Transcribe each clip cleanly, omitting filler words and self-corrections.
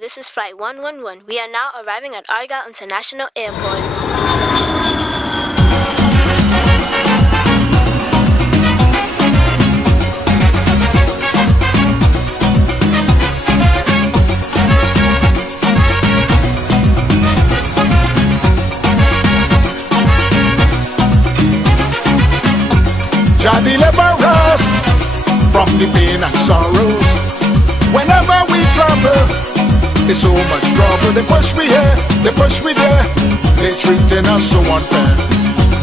this is Flight 111. We are now arriving at Argyle International Airport. Jah deliver us from the pain and sorrows. Whenever we travel, there's so much trouble. They push me here, they push me there. They treating us so unfair.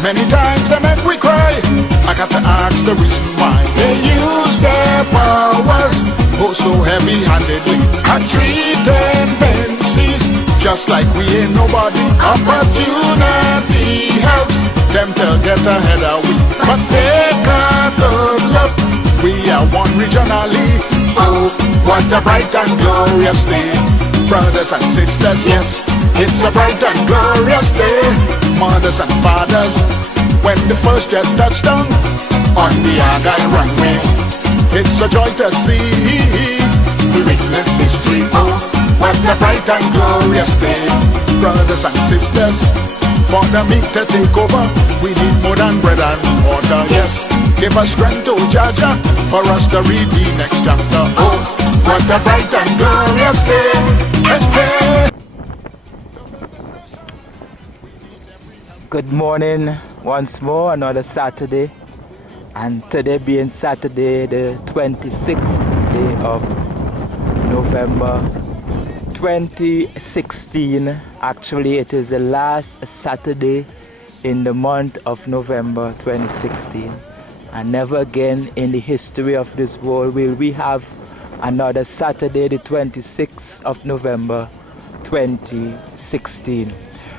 Many times they make we cry. I got to ask the reason why. They use their powers oh so heavy-handedly and treating fancies just like we ain't nobody. Opportunity helps them to get ahead of we. But take a good look, we are one regionally. Oh, what a bright and glorious day. Brothers and sisters, yes, it's a bright and glorious day. Mothers and fathers, when the first jet touched down on the Argyle runway, it's a joy to see. We witness history, oh, what a bright and glorious day. Brothers and sisters, for the meek to take over, we need more than bread and water, yes. Give us strength to Jaja, for us to read the next chapter. Oh, what a bright and glorious day. Hey, hey. Good morning once more, another Saturday. And today being Saturday, the 26th day of November 2016. Actually, it is the last Saturday in the month of November 2016. And never again in the history of this world will we have another Saturday, the 26th of November 2016.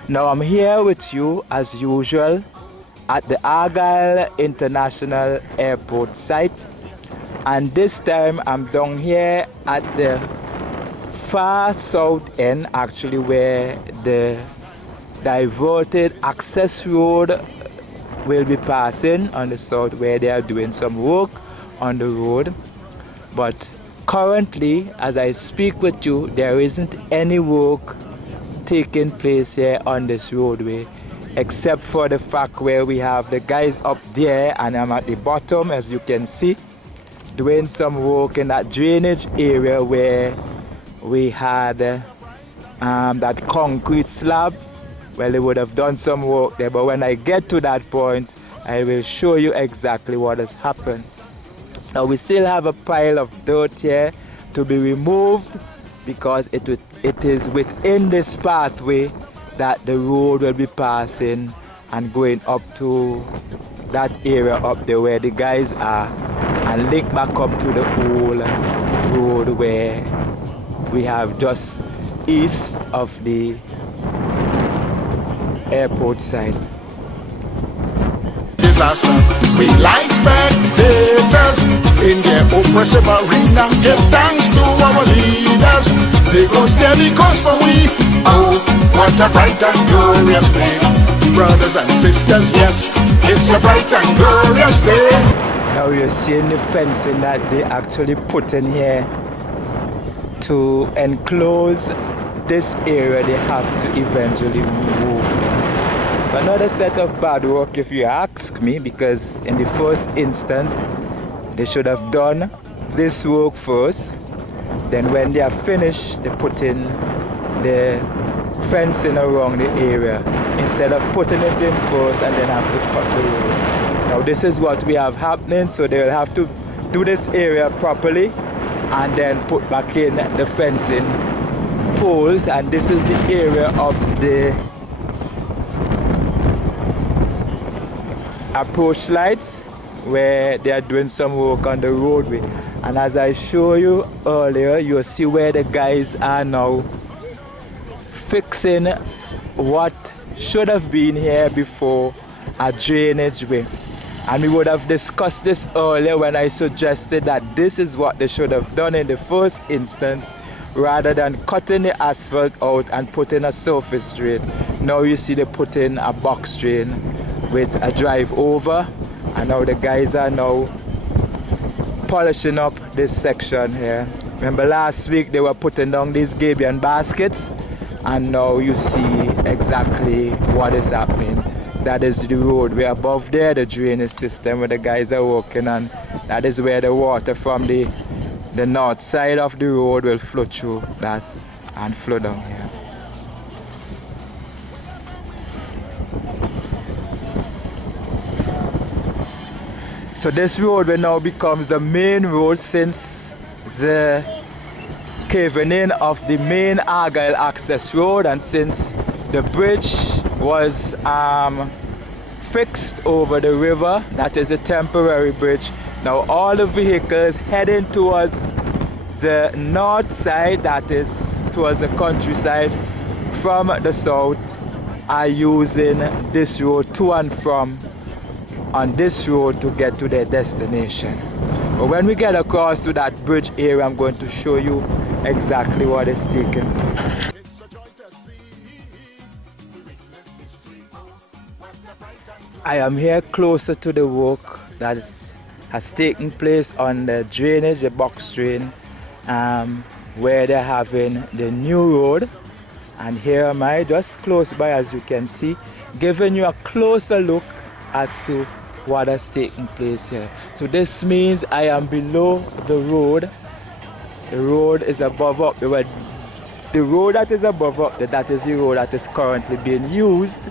Now I'm here with you as usual at the Argyle International Airport site, and this time I'm down here at the far south end, actually where the diverted access road will be passing on the south, where they are doing some work on the road. But currently, as I speak with you, there isn't any work taking place here on this roadway, except for the fact where we have the guys up there and I'm at the bottom, as you can see, doing some work in that drainage area where we had that concrete slab. Well, they would have done some work there, but when I get to that point, I will show you exactly what has happened. Now we still have a pile of dirt here to be removed because it is within this pathway that the road will be passing and going up to that area up there where the guys are, and link back up to the old road where we have just east of the airport side. Disaster. We like spectators in their oppressive arena. Give thanks to our leaders. They go steady cause for we. Oh, what a bright and glorious day. Brothers and sisters, yes, it's a bright and glorious day. Now you're seeing the fencing that they actually put in here to enclose this area. They have to eventually remove. Another set of bad work if you ask me, because in the first instance they should have done this work first, then when they are finished they put in the fencing around the area instead of putting it in first and then have to cut the road. Now this is what we have happening, so they will have to do this area properly and then put back in the fencing poles, and this is the area of the approach lights where they are doing some work on the roadway. And as I showed you earlier, you'll see where the guys are now fixing what should have been here before, a drainage way. And we would have discussed this earlier when I suggested that this is what they should have done in the first instance, rather than cutting the asphalt out and putting a surface drain. Now you see they put in a box drain with a drive over, and now the guys are now polishing up this section here Remember last week they were putting down these gabion baskets, and now you see exactly what is happening. That is the road. We're above there, the drainage system where the guys are working on. That is where the water from the north side of the road will flow through that and flow down here. So this road will now becomes the main road since the caving in of the main Argyle access road, and since the bridge was fixed over the river, that is a temporary bridge. Now all the vehicles heading towards the north side, that is towards the countryside from the south, are using this road to and from on this road to get to their destination. But when we get across to that bridge area, I'm going to show you exactly what is taking. I am here closer to the work that has taken place on the drainage, the box drain, where they're having the new road. And here am I just close by, as you can see, giving you a closer look as to what has taken place here. So this means I am below the road. The road is above up. The road that is above up, that is the road that is currently being used.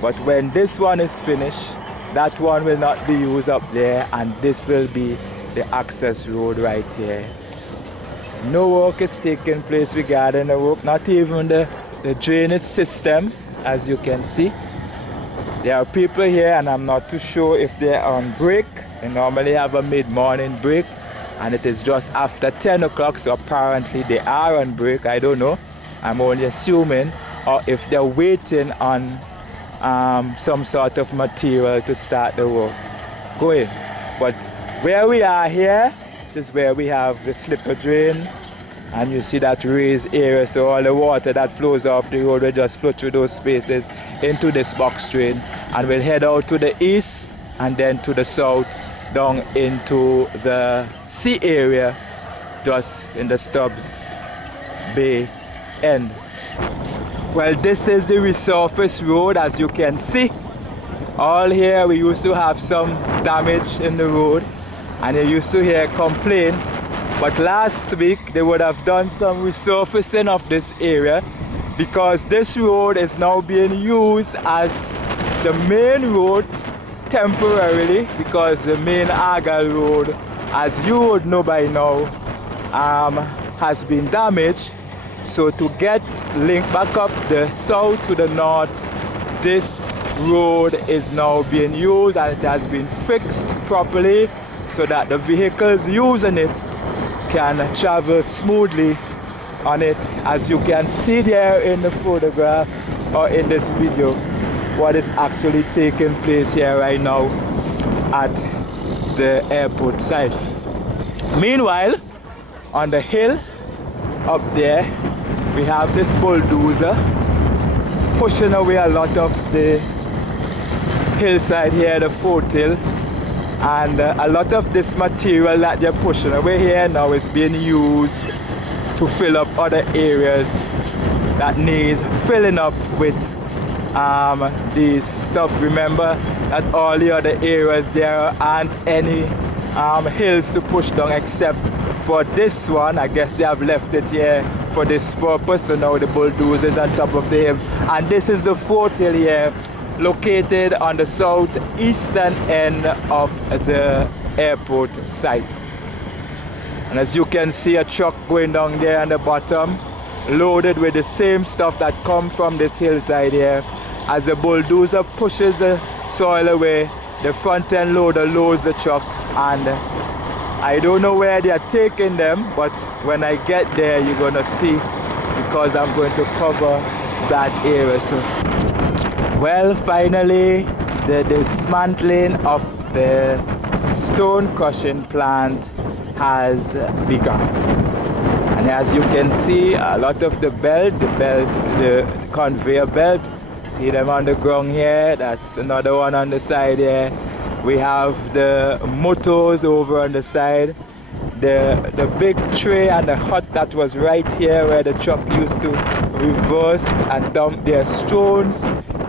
But when this one is finished, that one will not be used up there, and this will be the access road right here. No work is taking place regarding the work, not even the drainage system, as you can see. There are people here, and I'm not too sure if they're on break. They normally have a mid-morning break, and it is just after 10 o'clock, so apparently they are on break. I don't know. I'm only assuming, or if they're waiting on some sort of material to start the work going. But where we are here, this is where we have the slipper drain, and you see that raised area, so all the water that flows off the road will just flow through those spaces into this box drain, and we'll head out to the east and then to the south down into the sea area just in the Stubbs Bay end. Well, this is the resurfaced road, as you can see. All here we used to have some damage in the road, and you used to hear complain, but last week they would have done some resurfacing of this area, because this road is now being used as the main road temporarily, because the main Argyle road, as you would know by now, has been damaged. So to get linked back up the south to the north, this road is now being used, and it has been fixed properly so that the vehicles using it can travel smoothly on it. As you can see there in the photograph or in this video, what is actually taking place here right now at the airport site. Meanwhile, on the hill up there, we have this bulldozer pushing away a lot of the hillside here, the foothill, and a lot of this material that they're pushing away here now is being used to fill up other areas that needs filling up with these stuff. Remember that all the other areas there aren't any hills to push down except for this one. I guess they have left it here for this purpose, so now the bulldozer is on top of the hill, and this is the foothill here, located on the southeastern end of the airport site. And as you can see, a truck going down there on the bottom, loaded with the same stuff that come from this hillside here. As the bulldozer pushes the soil away, the front end loader loads the truck, and I don't know where they are taking them, but when I get there you're gonna see, because I'm going to cover that area. So, well, finally the dismantling of the stone crushing plant has begun, and as you can see, a lot of the conveyor belt, see them on the ground here. That's another one on the side here. We have the motors over on the side, the big tray and the hut that was right here where the truck used to reverse and dump their stones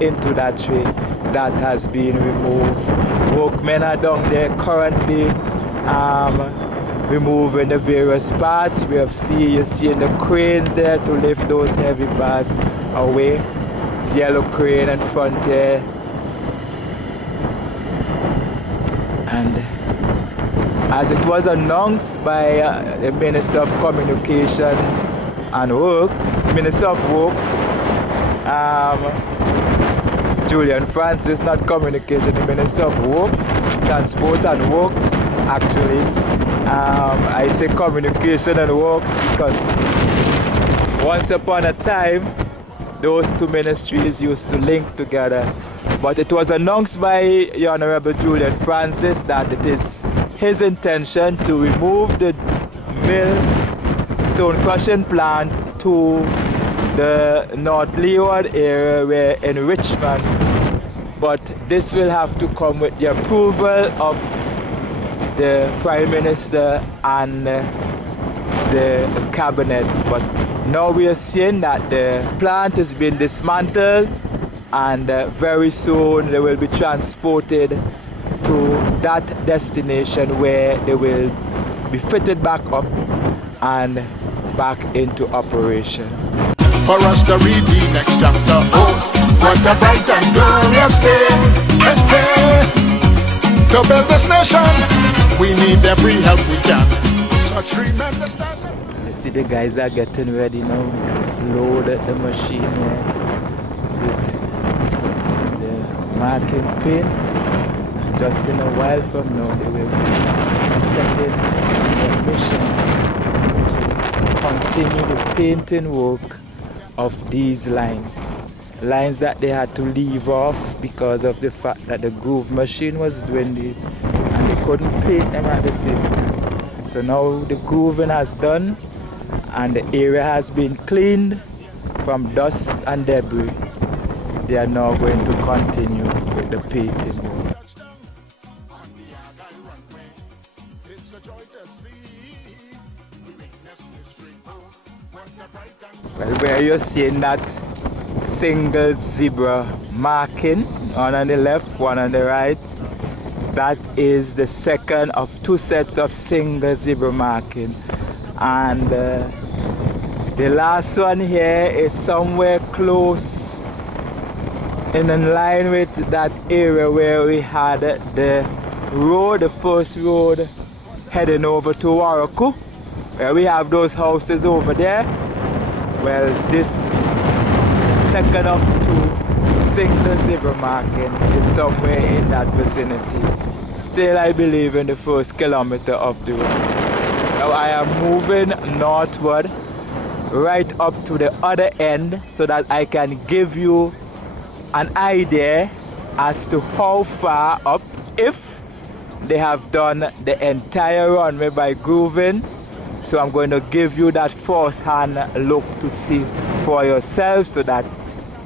into that tray, that has been removed. Workmen are down there currently removing the various parts. You're seeing the cranes there to lift those heavy bars away. It's yellow crane in front here. And as it was announced by the Minister of Communication and Works, Minister of Works, Julian Francis, not Communication, the Minister of Works, Transport and Works, actually. I say Communication and Works because once upon a time, those two ministries used to link together. But it was announced by the Honorable Julian Francis that it is his intention to remove the mill stone crushing plant to the North Leeward area where in Richmond, but this will have to come with the approval of the Prime Minister and the Cabinet. But now we are seeing that the plant is being dismantled and very soon they will be transported to that destination where they will be fitted back up and back into operation. For us to read the next chapter, oh, what a bright and glorious day. Hey, hey. To build this nation, we need every help we can. Such tremendous task. You see the guys are getting ready now, load the machine here with the marking pin. Just in a while from now, they will be setting their mission to continue the painting work of these lines. Lines that they had to leave off because of the fact that the groove machine was doing it and they couldn't paint them at the same time. So now the grooving has done and the area has been cleaned from dust and debris. They are now going to continue with the painting work. Well, where you're seeing that single zebra marking, one on the left, one on the right, that is the second of two sets of single zebra marking. And the last one here is somewhere close in line with that area where we had the road, the first road heading over to Warraku, where we have those houses over there. Well, this second of two single zebra marking is somewhere in that vicinity. Still, I believe in the first kilometer of the road. Now I am moving northward right up to the other end so that I can give you an idea as to how far up, if they have done the entire runway by grooving. So I'm going to give you that first-hand look to see for yourself so that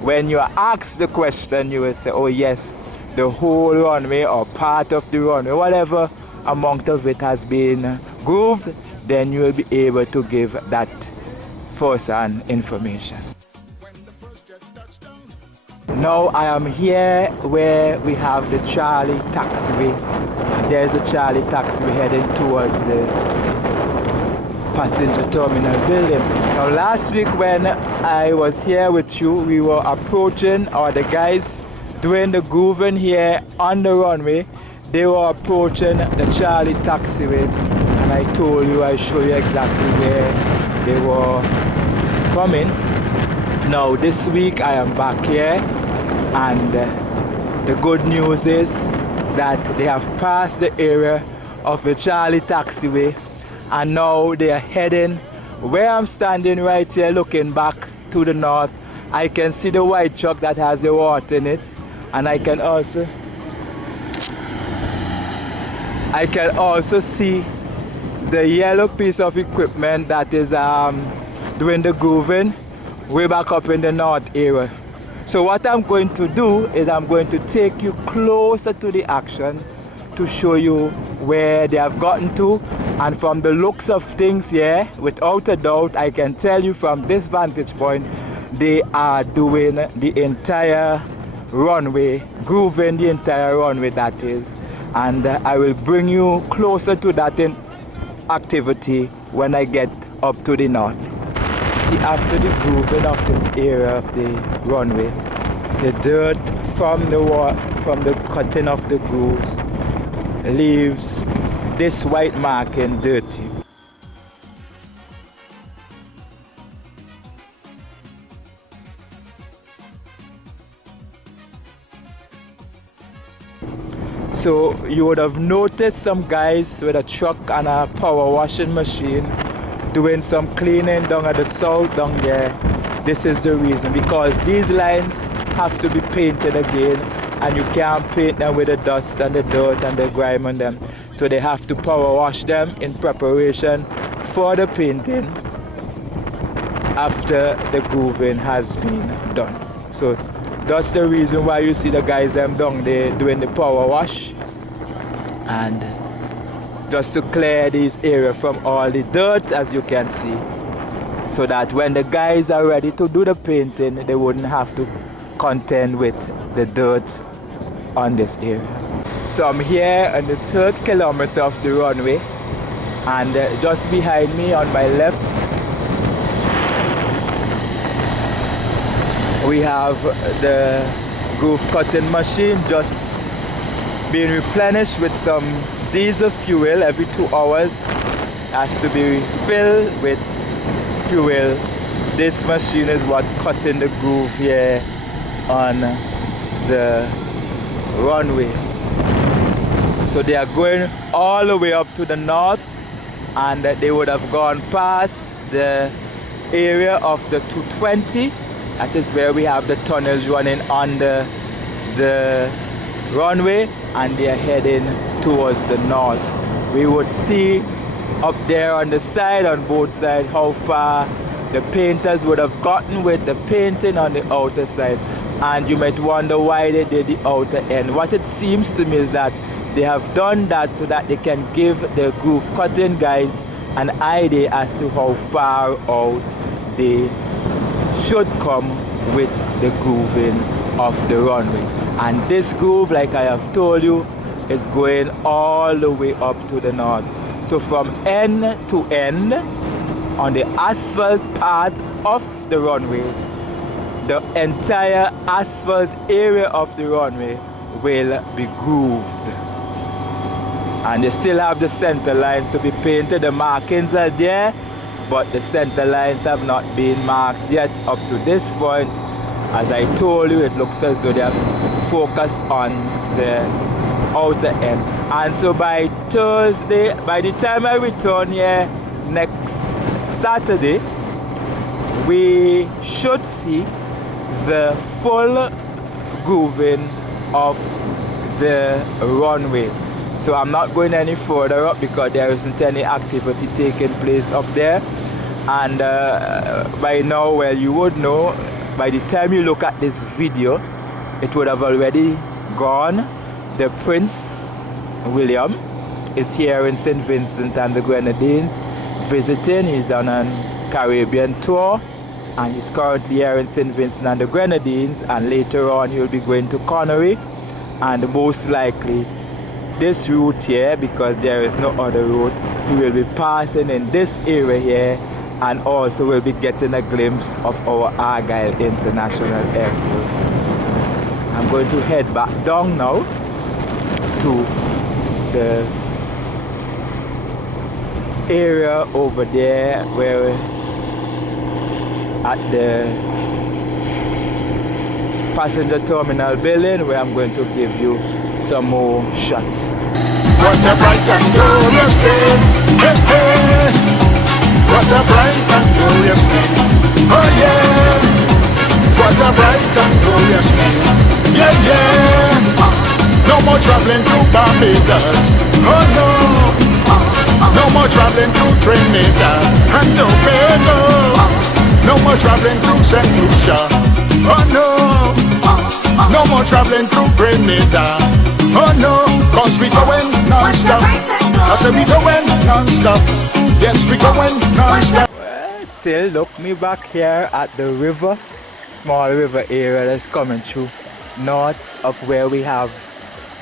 when you are asked the question, you will say, oh yes, the whole runway or part of the runway, whatever amount of it has been grooved, then you will be able to give that first-hand information. Now I am here where we have the Charlie taxiway. There's a Charlie taxiway heading towards the passenger terminal building. Now last week when I was here with you, we were approaching, or the guys doing the grooving here on the runway, they were approaching the Charlie taxiway, and I told you, I show you exactly where they were coming. Now this week I am back here, and the good news is that they have passed the area of the Charlie taxiway, and now they are heading where I'm standing right here looking back to the north. I can see the white truck that has the water in it, and I can also see the yellow piece of equipment that is doing the grooving way back up in the north area. So what I'm going to do is I'm going to take you closer to the action to show you where they have gotten to. And from the looks of things here, without a doubt, I can tell you from this vantage point, they are doing the entire runway, grooving the entire runway, that is. And I will bring you closer to that in activity when I get up to the north. See, after the grooving of this area of the runway, the dirt from the cutting of the grooves leaves this white marking dirty. So you would have noticed some guys with a truck and a power washing machine doing some cleaning down at the south down there. This is the reason, because these lines have to be painted again, and you can't paint them with the dust and the dirt and the grime on them. So they have to power wash them in preparation for the painting after the grooving has been done. So that's the reason why you see the guys them down there doing the power wash, and just to clear this area from all the dirt, as you can see, so that when the guys are ready to do the painting, they wouldn't have to contend with the dirt on this area. So I'm here on the 3rd kilometer of the runway, and just behind me on my left we have the groove cutting machine just being replenished with some diesel fuel. Every 2 hours has to be filled with fuel. This machine is what cutting the groove here on the runway. So they are going all the way up to the north, and they would have gone past the area of the 220. That is where we have the tunnels running under the runway, and they are heading towards the north. We would see up there on the side, on both sides, how far the painters would have gotten with the painting on the outer side. And you might wonder why they did the outer end. What it seems to me is that they have done that so that they can give the groove cutting guys an idea as to how far out they should come with the grooving of the runway. And this groove, like I have told you, is going all the way up to the north. So from end to end on the asphalt part of the runway, the entire asphalt area of the runway will be grooved. And they still have the center lines to be painted. The markings are there, but the center lines have not been marked yet up to this point. As I told you, it looks as though they are focused on the outer end. And so by Thursday, by the time I return here next Saturday, we should see the full grooving of the runway. So I'm not going any further up because there isn't any activity taking place up there. And by now, well, you would know, by the time you look at this video, it would have already gone. The Prince William is here in St. Vincent and the Grenadines visiting. He's on a Caribbean tour, and he's currently here in St. Vincent and the Grenadines, and later on he'll be going to Connery, and most likely this route here, because there is no other route, he will be passing in this area here, and also will be getting a glimpse of our Argyle International Airport. I'm going to head back down now to the area over there where at the passenger terminal building, where I'm going to give you some more shots. What a bright and glorious day! Hey, hey. What a bright and glorious day! Oh yeah! What a bright and glorious day! Yeah, yeah! No more traveling to Barbados! Oh no! No more traveling to Trinidad and Tobago! No more traveling to St. Lucia! Oh no, no more traveling through Grenada. Oh no, cause we going non-stop. I said we going non-stop. Yes, we going non-stop. Well, still look me back here at the river, small river area that's coming through north of where we have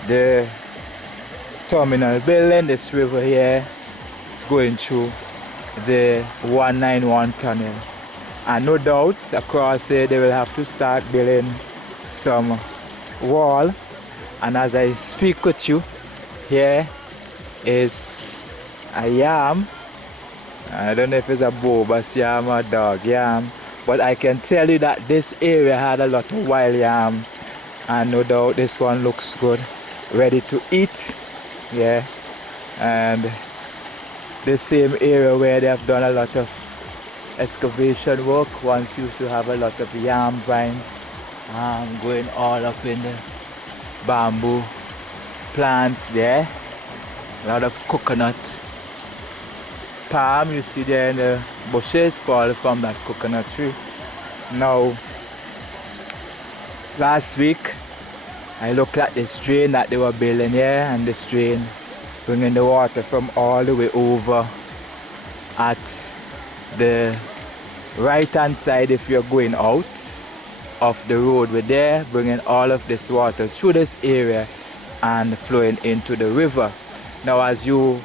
the terminal building. This river here is going through the 191 tunnel, and no doubt across here they will have to start building some wall. And as I speak with you, here is a yam. I don't know if it's a bulbous yam or dog yam, but I can tell you that this area had a lot of wild yam, and no doubt this one looks good, ready to eat. Yeah, and the same area where they have done a lot of excavation work once used to have a lot of yam vines going all up in the bamboo plants there. A lot of coconut palm you see there in the bushes fall from that coconut tree. Now, last week I looked at this drain that they were building here, and this drain bringing the water from all the way over at the right hand side if you're going out of the road. We're there bringing all of this water through this area and flowing into the river. Now, as you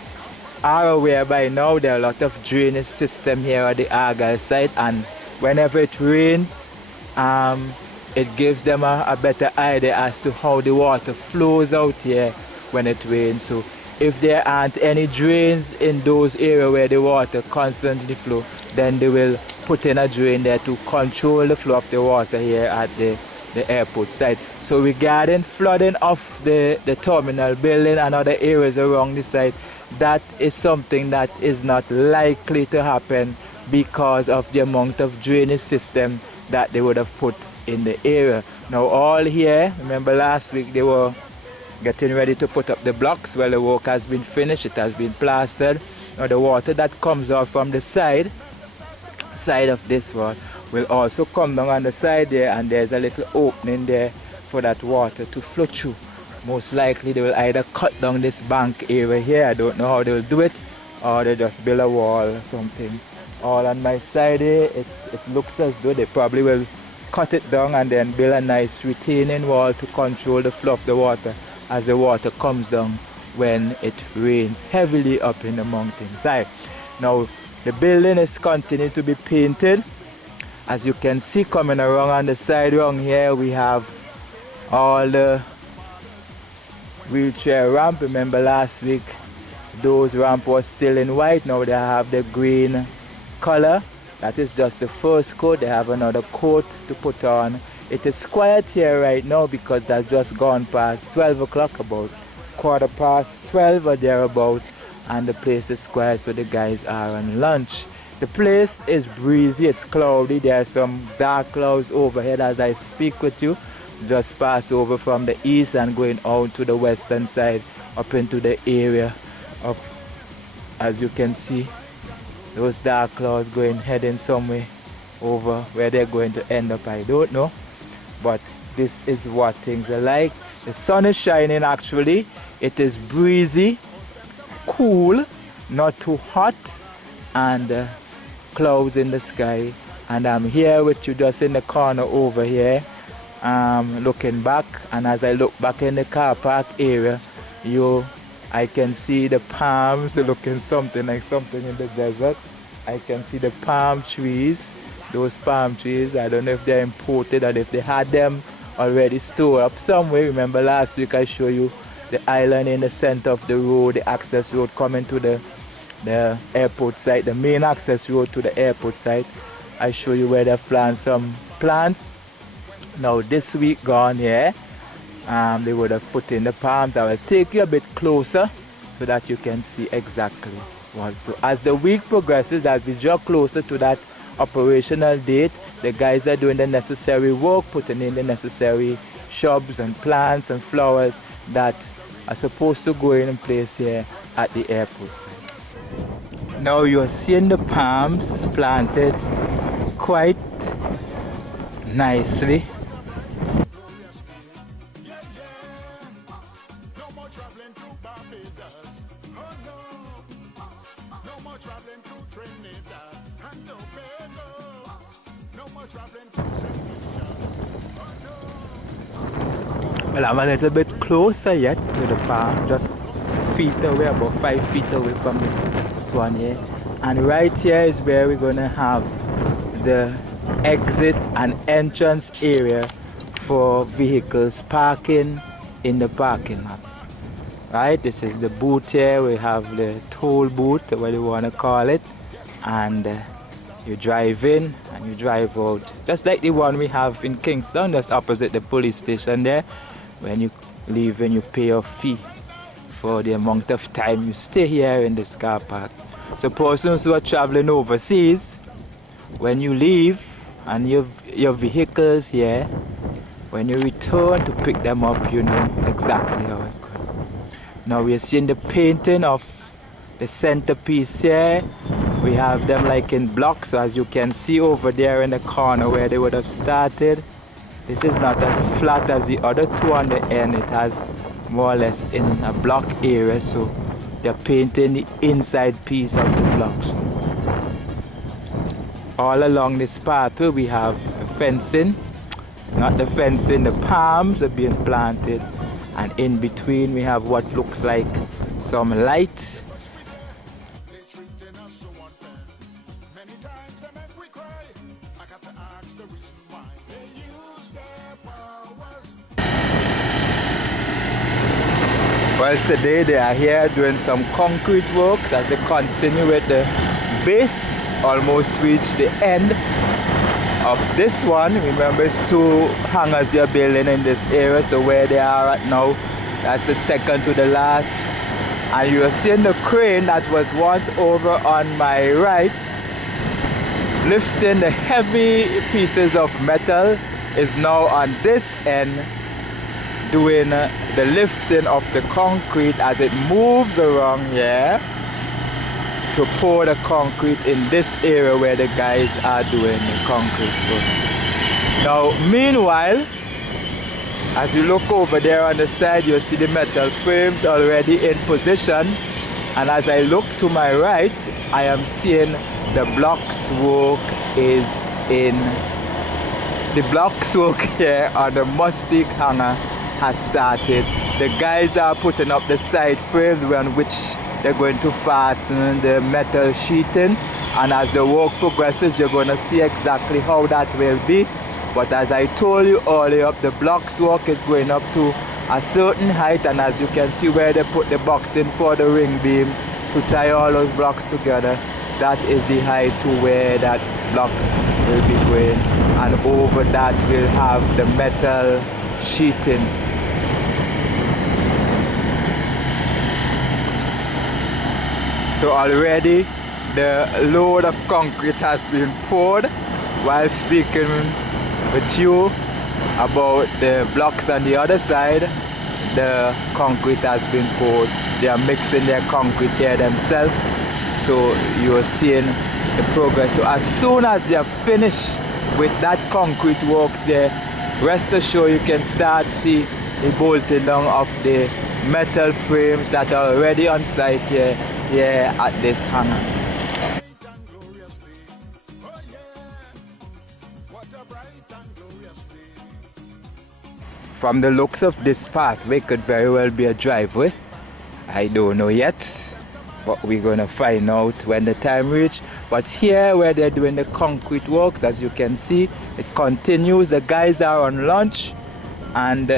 are aware by now, there are a lot of drainage system here at the Argyle site, and whenever it rains, it gives them a better idea as to how the water flows out here when it rains. So if there aren't any drains in those areas where the water constantly flow, then they will put in a drain there to control the flow of the water here at the airport site. So regarding flooding of the terminal building and other areas around the site, that is something that is not likely to happen because of the amount of drainage system that they would have put in the area. Now all here, remember last week they were getting ready to put up the blocks. Well, the work has been finished, it has been plastered. Now the water that comes out from the side of this wall will also come down on the side there, and there's a little opening there for that water to flow through. Most likely they will either cut down this bank area here, I don't know how they will do it, or they just build a wall or something. All on my side here, it looks as though they probably will cut it down and then build a nice retaining wall to control the flow of the water as the water comes down when it rains heavily up in the mountainside. Now the building is continuing to be painted. As you can see, coming around on the side around here, we have all the wheelchair ramp. Remember last week those ramp was still in white, now they have the green color. That is just the first coat. They have another coat to put on. It is quiet here right now because that's just gone past 12 o'clock, about 12:15 or thereabout, and the place is quiet, so the guys are on lunch. The place is breezy, it's cloudy, there are some dark clouds overhead as I speak with you. Just pass over from the east and going out to the western side up into the area of, as you can see, those dark clouds heading somewhere over where they're going to end up, I don't know. But this is what things are like. The sun is shining actually. It is breezy, cool, not too hot, and clouds in the sky. And I'm here with you just in the corner over here, looking back. And as I look back in the car park area, I can see the palms looking something like something in the desert. I can see the palm trees. Those palm trees, I don't know if they're imported or if they had them already stored up somewhere. Remember last week I showed you the island in the center of the road, the access road coming to the airport site, the main access road to the airport site. I show you where they've planted some plants. Now this week gone here, they would have put in the palms. I will take you a bit closer so that you can see exactly what. So as the week progresses, as we draw closer to that operational date, the guys are doing the necessary work, putting in the necessary shrubs and plants and flowers that are supposed to go in place here at the airport site. Now you're seeing the palms planted quite nicely. No more traveling through Barbados. Oh no. No more traveling through Trinidad and Tobago. No more traveling through St. Lucia. Oh no. Well, I'm a little bit closer yet to the farm, just feet away, about 5 feet away from this one here. And right here is where we're gonna have the exit and entrance area for vehicles parking in the parking lot. Right, this is the booth here. We have the toll booth, whatever you want to call it, and you drive in and you drive out, just like the one we have in Kingston, just opposite the police station there. When you leave and you pay your fee for the amount of time you stay here in this car park. So persons who are traveling overseas, when you leave and your vehicles here, when you return to pick them up, you know exactly how it's going. Now we are seeing the painting of the centerpiece here. We have them like in blocks, so as you can see over there in the corner where they would have started. This is not as flat as the other two on the end. It has more or less in a block area, so they're painting the inside piece of the blocks. All along this pathway we have fencing, not the fencing, the palms are being planted, and in between we have what looks like some light. They treating us so unfair. Many times they make we cry. I got to ask the reason why. They use their powers. Well, today they are here doing some concrete works as they continue with the base, almost reach the end of this one. Remember, it's 2 hangars they're building in this area, so where they are right now, that's the second to the last. And you're seeing the crane that was once over on my right, lifting the heavy pieces of metal, is now on this end doing the lifting of the concrete as it moves around here to pour the concrete in this area where the guys are doing the concrete work. Now meanwhile, as you look over there on the side, you see the metal frames already in position, and as I look to my right, I am seeing the blocks work is in the blocks work here on the Mustic hanger has started. The guys are putting up the side frames on which they're going to fasten the metal sheeting, and as the work progresses you're going to see exactly how that will be. But as I told you earlier, the blocks work is going up to a certain height, and as you can see where they put the box in for the ring beam to tie all those blocks together, that is the height to where that blocks will be going, and over that we'll have the metal sheeting. So already the load of concrete has been poured. While speaking with you about the blocks on the other side, the concrete has been poured. They are mixing their concrete here themselves, so you're seeing the progress. So as soon as they are finished with that concrete works there, rest assured you can start see the bolting down of the metal frames that are already on site here at this hangar. From the looks of this pathway, could very well be a driveway. I don't know yet, but we're gonna find out when the time reach. But here where they're doing the concrete work, as you can see, it continues. The guys are on lunch, and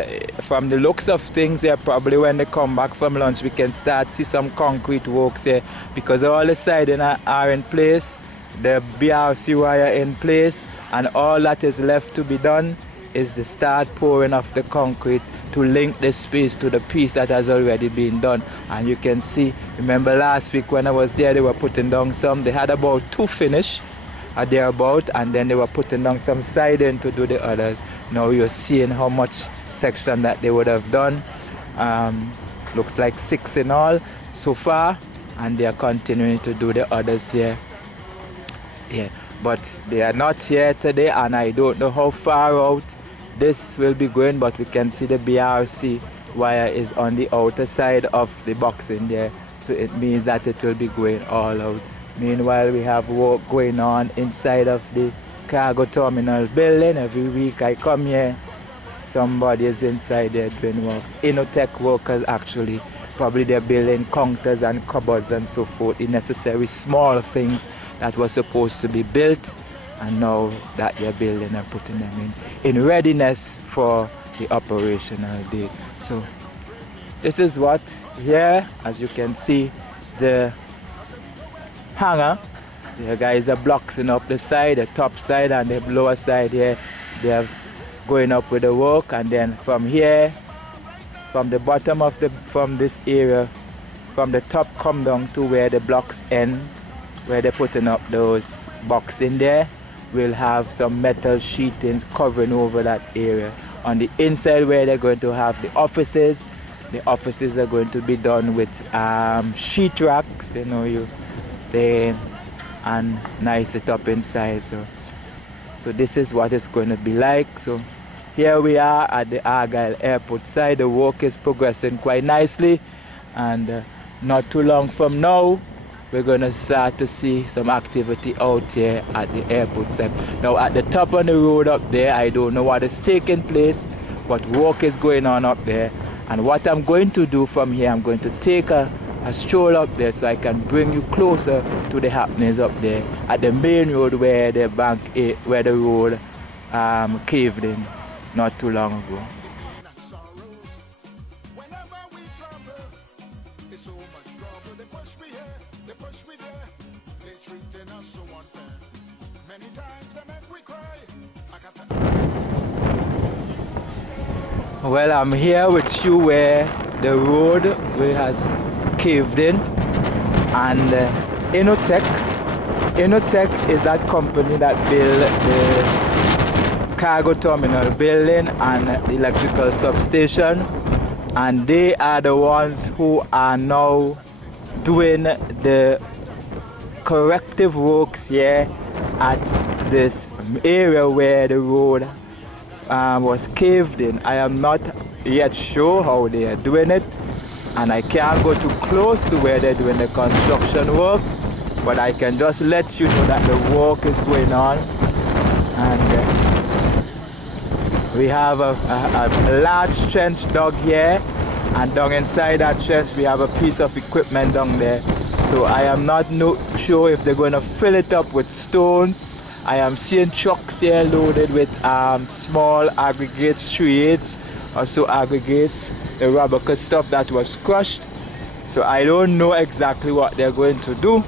from the looks of things here, probably when they come back from lunch we can start see some concrete works here, because all the siding are in place, the BRC wire in place, and all that is left to be done is to start pouring of the concrete to link the space to the piece that has already been done. And you can see, remember last week when I was there, they were putting down some, they had about 2 finished at thereabout, and then they were putting down some siding to do the others. Now you're seeing how much section that they would have done. Looks like 6 in all so far, and they are continuing to do the others here. Yeah. but they are not here today, and I don't know how far out this will be going, but we can see the BRC wire is on the outer side of the boxing there, so it means that it will be going all out. Meanwhile, we have work going on inside of the cargo terminal building. Every week I come here, somebody is inside there doing work. Innotech workers actually, probably they're building counters and cupboards and so forth, the necessary small things that were supposed to be built, and now that they're building and putting them in readiness for the operational day. So this is what here, as you can see, the hanger. The guys are blocking up the side, the top side and the lower side here. They are going up with the work, and then from here, from the bottom of from this area, from the top come down to where the blocks end, where they're putting up those boxes in there, we'll have some metal sheetings covering over that area. On the inside where they're going to have the offices are going to be done with sheet racks, you know, and nice it up inside. So this is what it's going to be like. So here we are at the Argyle airport side. The work is progressing quite nicely, and not too long from now we're going to start to see some activity out here at the airport side. Now at the top of the road up there, I don't know what is taking place, but work is going on up there. And what I'm going to do from here, I'm going to take a stroll up there so I can bring you closer to the happenings up there at the main road where the where the road caved in not too long ago. Well, I'm here with you where the road has caved in, and Innotech is that company that built the cargo terminal building and the electrical substation, and they are the ones who are now doing the corrective works here at this area where the road was caved in. I am not yet sure how they are doing it, and I can't go too close to where they're doing the construction work, but I can just let you know that the work is going on. And we have a large trench dug here, and down inside that trench we have a piece of equipment down there. So I am not sure if they're going to fill it up with stones. I am seeing trucks here loaded with small aggregates, 3/8 or so aggregates, the rubber stuff that was crushed. So I don't know exactly what they're going to do,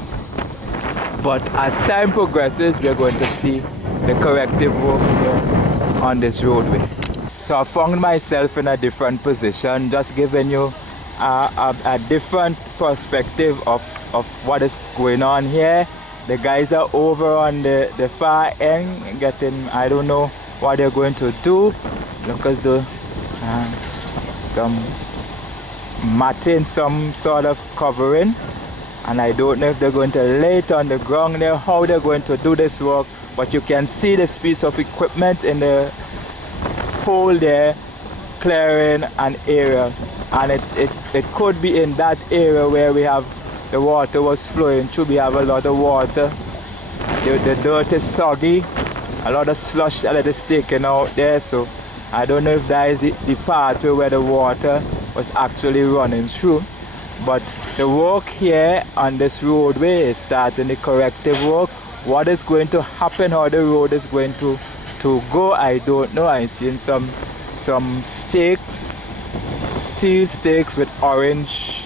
but as time progresses we're going to see the corrective work here on this roadway. So I found myself in a different position, just giving you a different perspective of what is going on here. The guys are over on the far end getting, I don't know what they're going to do. Look as though some matting, some sort of covering, and I don't know if they're going to lay it on the ground there, how they're going to do this work, but you can see this piece of equipment in the hole there clearing an area, and it could be in that area where we have the water was flowing through. We have a lot of water. The dirt is soggy, a lot of slush that is taken out there, so I don't know if that is the pathway where the water was actually running through. But the work here on this roadway is starting the corrective work. What is going to happen, how the road is going to go, I don't know. I'm seeing some stakes, steel stakes with orange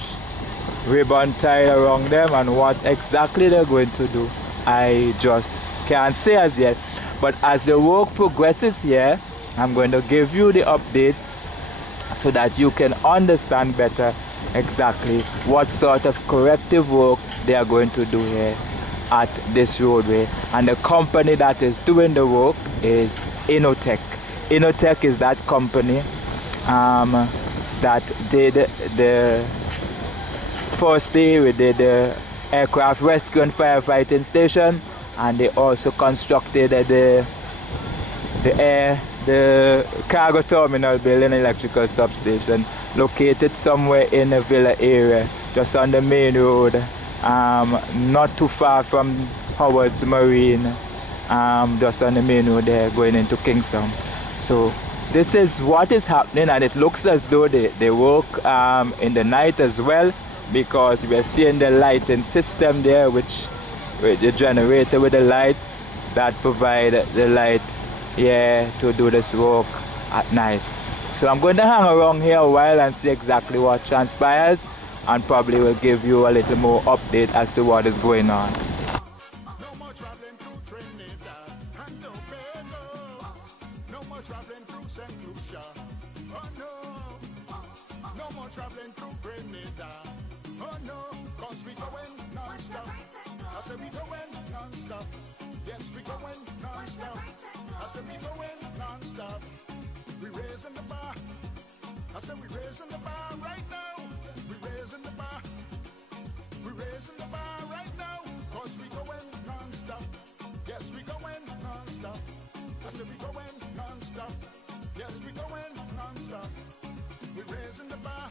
ribbon tied around them, and what exactly they're going to do I just can't say as yet. But as the work progresses here, I'm going to give you the updates so that you can understand better exactly what sort of corrective work they are going to do here at this roadway. And the company that is doing the work is Innotech. Innotech is that company that did the first day we did the aircraft rescue and firefighting station. and they also constructed the cargo terminal building electrical substation located somewhere in the villa area, just on the main road, not too far from Howard's Marine, just on the main road there going into Kingston. So this is what is happening, and it looks as though they work in the night as well, because we are seeing the lighting system there, which with the generator with the lights that provide the light here to do this work at night. So I'm going to hang around here a while and see exactly what transpires, and probably will give you a little more update as to what is going on. No more traveling through Trinidad and Tobago. No more traveling through St. Lucia. Oh no. No more traveling through Grenada. Oh no. Cause we going non-stop. I said we going non-stop. Yes, we going non-stop. I said we going non-stop. We raising the bar. I said we raising the bar right now. We raising the bar. We raising the bar right now. Cause we going non-stop. Yes, we going non-stop. I said we going non-stop. Yes, we going non-stop. We raising the bar.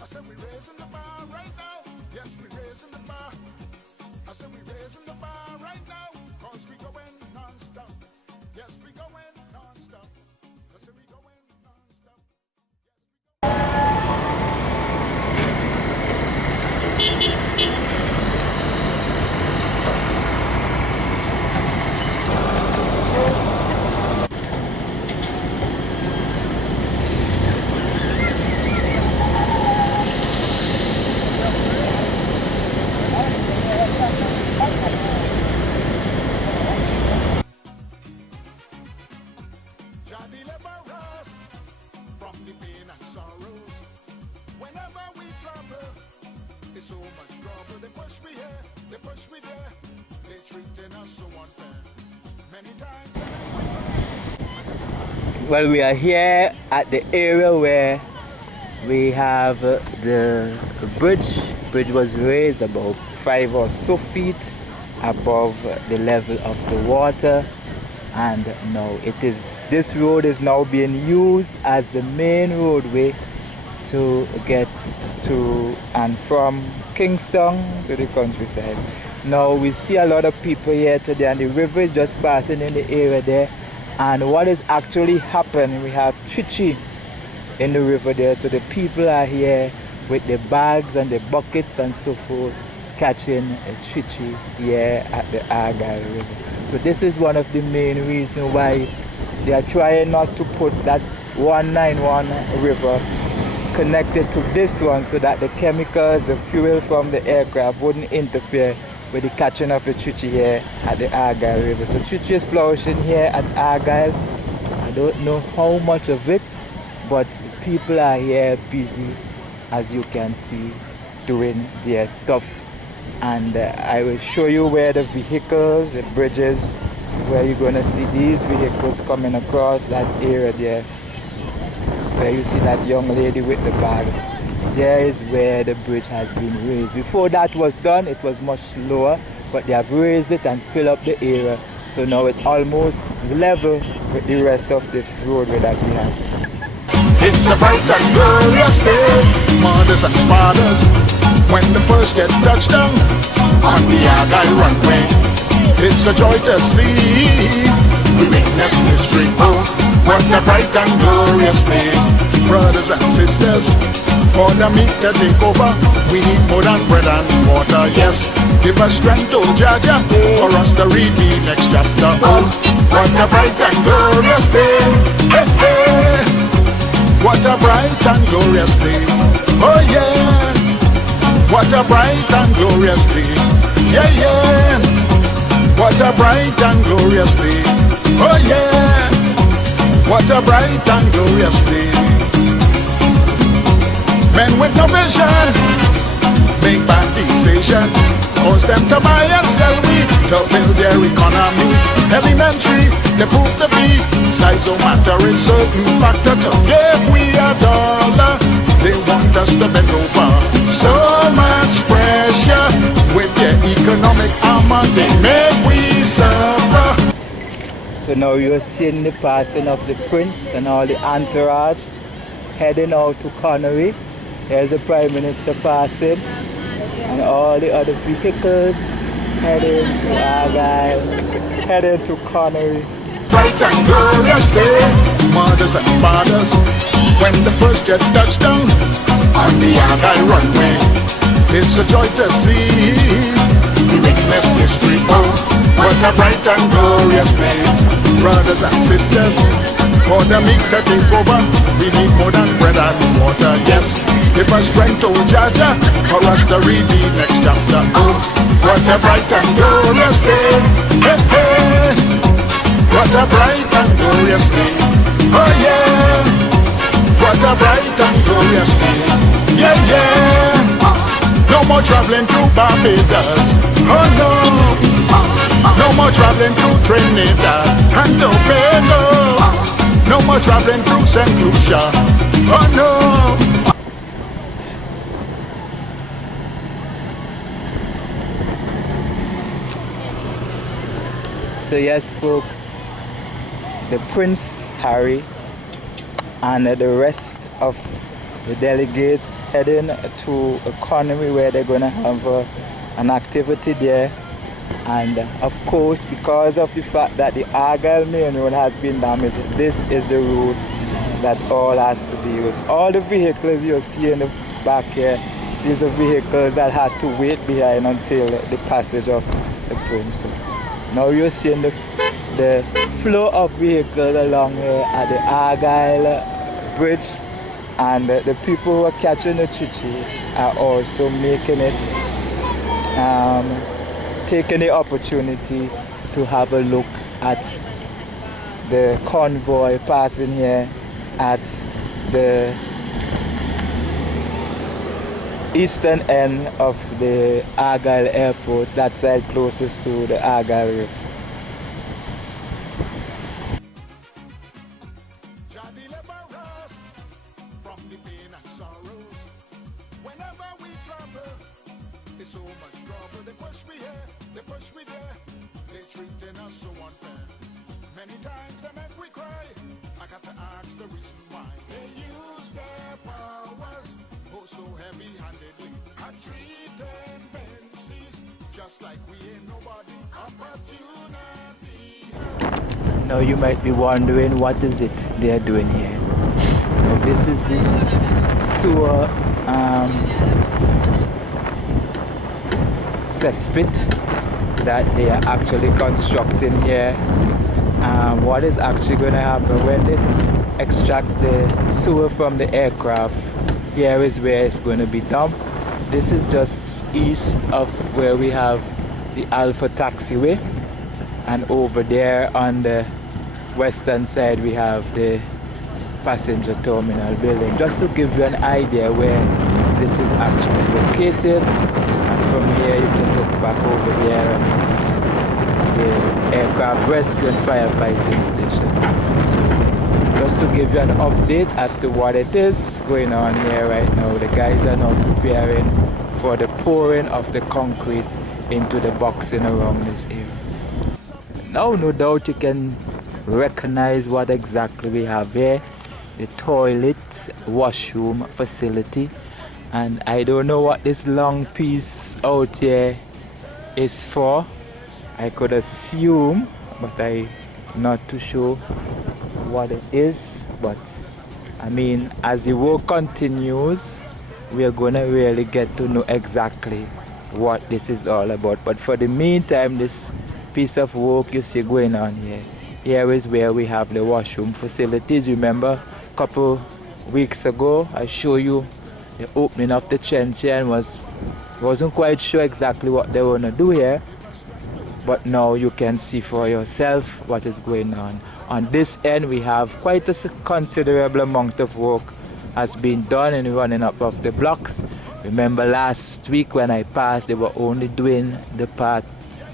I said we raising the bar right now. Yes, we raising the bar. I said we raising the bar right now. Cause we going non-stop. Yes, we going non-stop. I said we going non-stop. Jah deliver us from the pain and sorrows. Whenever we travel, it's so much trouble. They push me here, they push me there. They treating us so unfair. Many times. Well, we are here at the area where we have the bridge. Bridge was raised about 5 or so feet above the level of the water, and now this road is now being used as the main roadway to get to and from Kingston to the countryside. Now we see a lot of people here today, and the river is just passing in the area there. And what is actually happening, we have chichi in the river there, so the people are here with the bags and the buckets and so forth, catching a chichi here at the Argyle River. So this is one of the main reasons why they are trying not to put that 191 river connected to this one, so that the chemicals, the fuel from the aircraft wouldn't interfere with the catching of the chichi here at the Argyle River. So chichi is flourishing here at Argyle. I don't know how much of it, but the people are here busy, as you can see, doing their stuff. And I will show you where the vehicles, the bridges, where you're going to see these vehicles coming across that area there, where you see that young lady with the bag. There is where the bridge has been raised. Before that was done, it was much lower, but they have raised it and filled up the area. So now it's almost level with the rest of the roadway that we have. It's a bright and glorious day, mothers and fathers, when the first jet touched down on the Argyle runway. It's a joy to see we witness history. Oh, what a bright and glorious day, brothers and sisters. For the meat to take over, we need more than bread and water. Yes, give us strength, oh Jaja, for us to read the next chapter. Oh, what a bright and glorious day. Hey, hey. What a bright and glorious day. Oh yeah. What a bright and glorious day. Yeah, yeah. What a bright and glorious day. Oh yeah. What a bright and glorious day. Men with no vision make bad decisions, cause them to buy and sell we to build their economy. Elementary, they prove to be size don't matter, it's certain factor to give we a dollar. They want us to bend over. So much pressure with their economic armor, they make we So now you're seeing the passing of the Prince and all the entourage heading out to Connery. There's the Prime Minister passing and all the other vehicles heading to Argyle, heading to Connery. Bright and glorious day, mothers and fathers, when the first jet touched down on the Argyle runway. It's a joy to see, to witness history. Oh, what a bright and glorious day. Brothers and sisters, for the meek to take over, we need more than bread and water. Yes, give us strength, oh Jaja, for us to read the next chapter. Oh, what a bright and glorious day. Hey, hey. What a bright and glorious day. Oh yeah. What a bright and glorious day. Yeah, yeah. No more traveling through Barbados. Oh no. No more traveling through Trinidad and Tobago. No more traveling through St. Lucia. Oh no. So yes folks, the Prince Harry and the rest of the delegates heading to a Connery where they're going to have an activity there. And of course, because of the fact that the Argyle main road has been damaged, this is the route that all has to be used. All the vehicles you'll see in the back here, these are vehicles that had to wait behind until the passage of the Prince. Now you're seeing the flow of vehicles along here at the Argyle bridge, and the people who are catching the chichi are also making it, taking the opportunity to have a look at the convoy passing here at the eastern end of the Argyle airport, that side closest to the Argyle River. Many times they make we cry. I got to ask the reason why. They use their powers oh so heavy-handedly. I treat them fancies just like we ain't nobody. Opportunity. Now you might be wondering what is it they are doing here. Now this is the sewer cesspit that they are actually constructing here. What is actually going to happen when they extract the sewer from the aircraft, here is where it's going to be dumped. This is just east of where we have the Alpha Taxiway, and over there on the western side we have the passenger terminal building, just to give you an idea where this is actually located. And from here you can look back over here and see the aircraft rescue and firefighting station. So just to give you an update as to what it is going on here right now. The guys are now preparing for the pouring of the concrete into the boxing around this area. Now no doubt you can recognize what exactly we have here. The toilet washroom facility, and I don't know what this long piece out here is for. I could assume, but I'm not too sure what it is. But I mean, as the work continues, we are gonna really get to know exactly what this is all about. But for the meantime, this piece of work you see going on here is where we have the washroom facilities. Remember a couple weeks ago I showed you the opening of the trench here and wasn't quite sure exactly what they want to do here, but now you can see for yourself what is going on. On this end we have quite a considerable amount of work has been done in running up of the blocks. Remember last week when I passed, they were only doing the part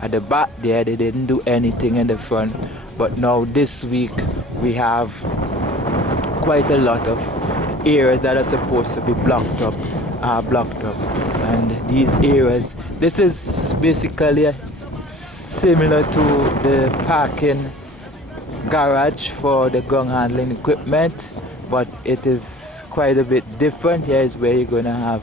at the back there, they didn't do anything in the front. But now this week we have quite a lot of areas that are supposed to be blocked up, and these areas, this is basically similar to the parking garage for the ground handling equipment, but it is quite a bit different. Here is where you're gonna have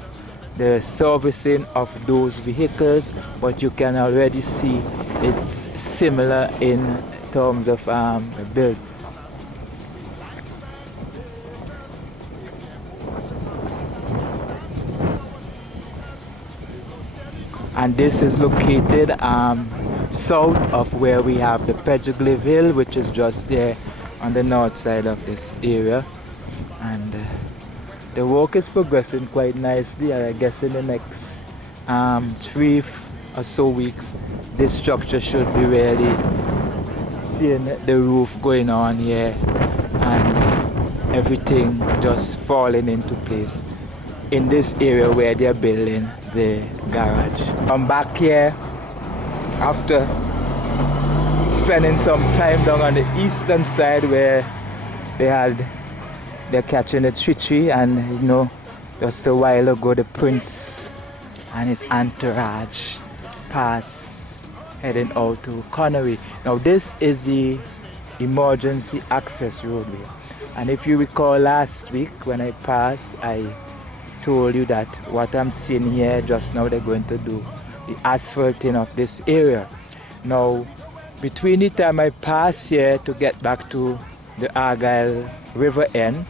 the servicing of those vehicles, but you can already see it's similar in terms of build. And this is located south of where we have the Pedreglyph Hill, which is just there on the north side of this area. And the work is progressing quite nicely. I guess in the next 3 or so weeks this structure should be really seeing the roof going on here and everything just falling into place in this area where they're building the garage. I'm back here after spending some time down on the eastern side where they're catching a tree, and you know, just a while ago the prince and his entourage passed heading out to Connery. Now this is the emergency access roadway, and if you recall last week when I passed, I told you that what I'm seeing here just now, they're going to do the asphalting of this area. Now between the time I passed here to get back to the Argyle river end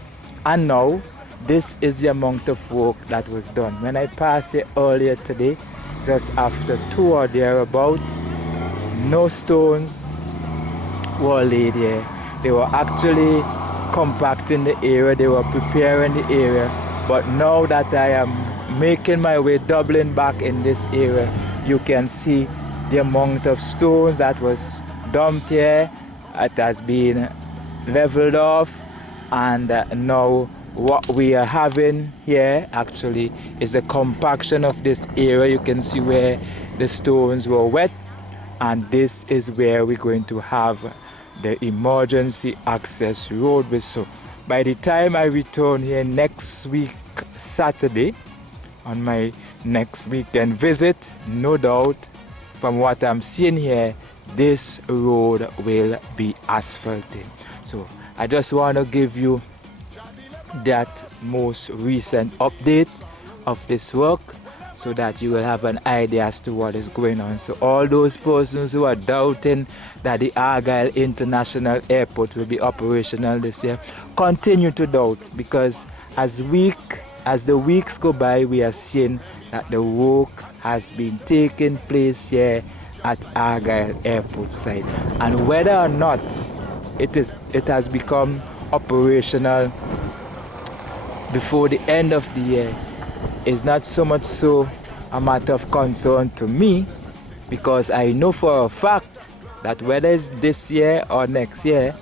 and now, this is the amount of work that was done. When I passed it earlier today, just after 2 or thereabout, no stones were laid here. They were actually compacting the area, they were preparing the area. But now that I am making my way, doubling back in this area, you can see the amount of stones that was dumped here. It has been leveled off, and now what we are having here actually is a compaction of this area. You can see where the stones were wet, and this is where we're going to have the emergency access roadway. So by the time I return here next week Saturday on my next weekend visit, no doubt from what I'm seeing here, this road will be asphalted. So I just want to give you that most recent update of this work so that you will have an idea as to what is going on. So all those persons who are doubting that the Argyle International Airport will be operational this year, continue to doubt, because as the weeks go by, we are seeing that the work has been taking place here at Argyle Airport site, and whether or not it has become operational before the end of the year is not so much so a matter of concern to me, because I know for a fact that whether it's this year or next year,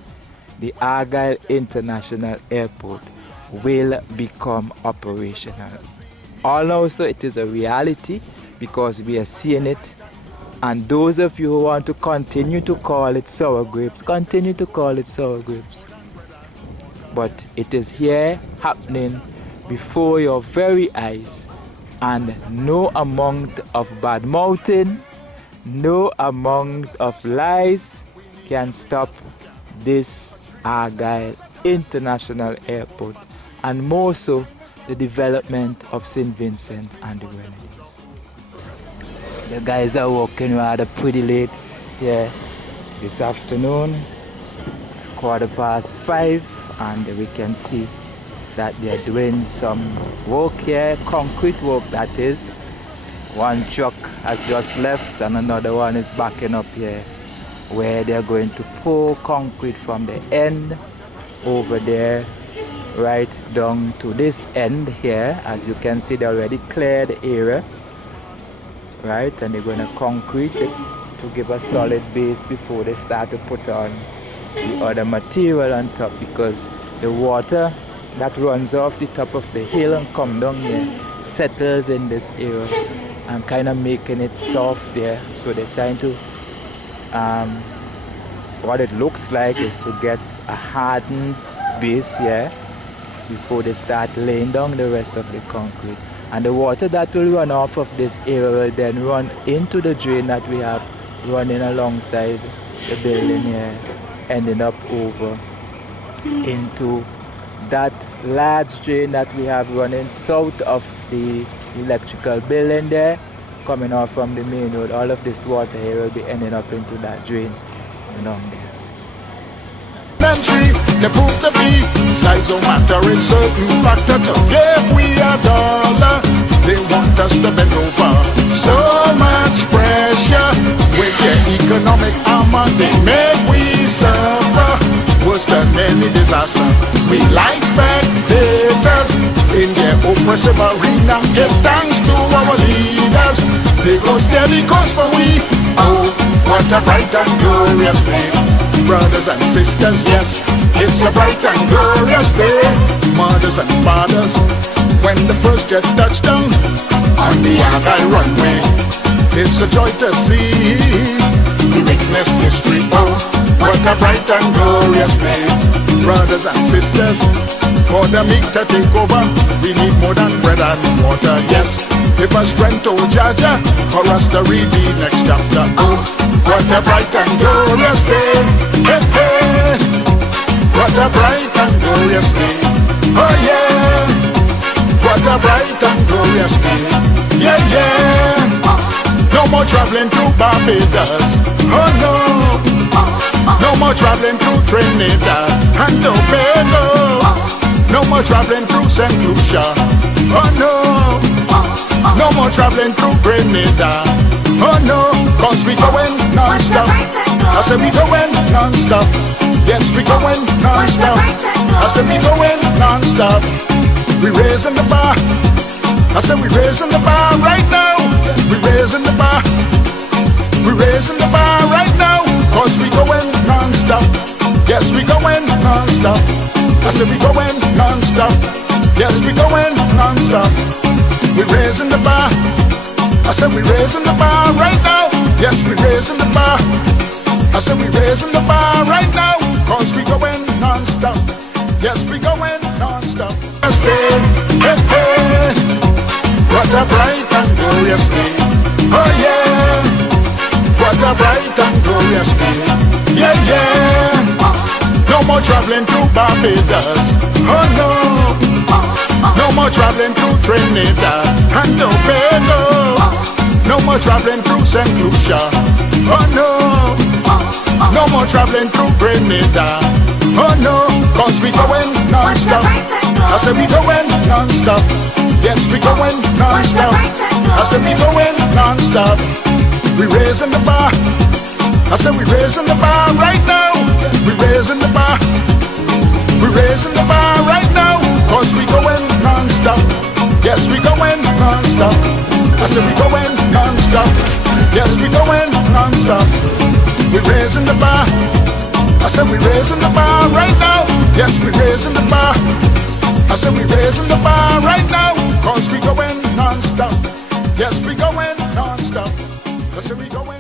the Argyle International Airport will become operational. Also, it is a reality because we are seeing it. And those of you who want to continue to call it sour grapes, continue to call it sour grapes. But it is here happening before your very eyes, and no amount of bad mouthing, no amount of lies can stop this Argyle International Airport, and more so the development of St. Vincent and the Grenadines. The guys are working rather pretty late here this afternoon. It's 5:15, and we can see that they're doing some work here, concrete work that is. One truck has just left and another one is backing up here, where they're going to pour concrete from the end over there right down to this end here. As you can see, they already cleared the area, right, and they're going to concrete it to give a solid base before they start to put on the other material on top, because the water that runs off the top of the hill and come down here settles in this area and kind of making it soft there. So they're trying to what it looks like is to get a hardened base here before they start laying down the rest of the concrete. And the water that will run off of this area will then run into the drain that we have running alongside the building here, ending up over into that large drain that we have running south of the electrical building there, coming off from the main road. All of this water here will be ending up into that drain down there. Entry, they prove to be size don't matter, it's certain factor to give we a dollar. They want us to bend over. So much pressure with their economic armor, they make we suffer. Worse than any disaster. We like spectators in their oppressive arena. Give thanks to our leaders. They go steady course for we. Oh, what a bright and glorious day. Brothers and sisters, yes, it's a bright and glorious day. Mothers and fathers, when the first jet touched down on the Argyle runway, it's a joy to see. We witness history, oh, what a bright and glorious day. Brothers and sisters, for the meek to take over, we need more than bread and water, yes. Give us strength, oh Jaja, for us to read the next chapter. Oh, what a bright and glorious day. Hey, hey. What a bright and glorious day. Oh yeah. What a bright and glorious day. Yeah, yeah. No more traveling through Barbados. Oh no. No more traveling through Trinidad and Tobago. No more traveling through St. Lucia. Oh no. No more traveling through Grenada. Oh no, cause we going non-stop. I said we going non-stop. Yes, we going non-stop. I said we going non-stop. We raising the bar. I said we raising the bar right now. We raising the bar. We raising the bar right now. Cause we going non-stop. Yes, we going non-stop. I said we going non-stop. Yes, we going non-stop. We raising the bar. I said we raising the bar right now. Yes, we raising the bar. I said we raising the bar right now. Cause we going non-stop. Yes, we going non-stop. Hey, hey, hey. What a bright and glorious day. Oh yeah. What a bright and glorious day. Yeah, yeah. No more traveling through Barbados. Oh no. No more traveling through Trinidad and Tobago. No more traveling through St. Lucia. Oh no. No more traveling through Grenada. Oh no, cause we going non-stop. I said we going non-stop. Yes, we going non-stop. I said we going non-stop. We raising the bar. I said we raising the bar right now. We raising the bar. We raising the bar right now. Cause we going non-stop. Yes, we going non-stop. I said we going non-stop. Yes, we going non-stop. We raising the bar. I said we raising the bar right now. Yes, we raising the bar. I said we raising the bar right now. Cause we going non-stop. Yes, we going non-stop. I said we going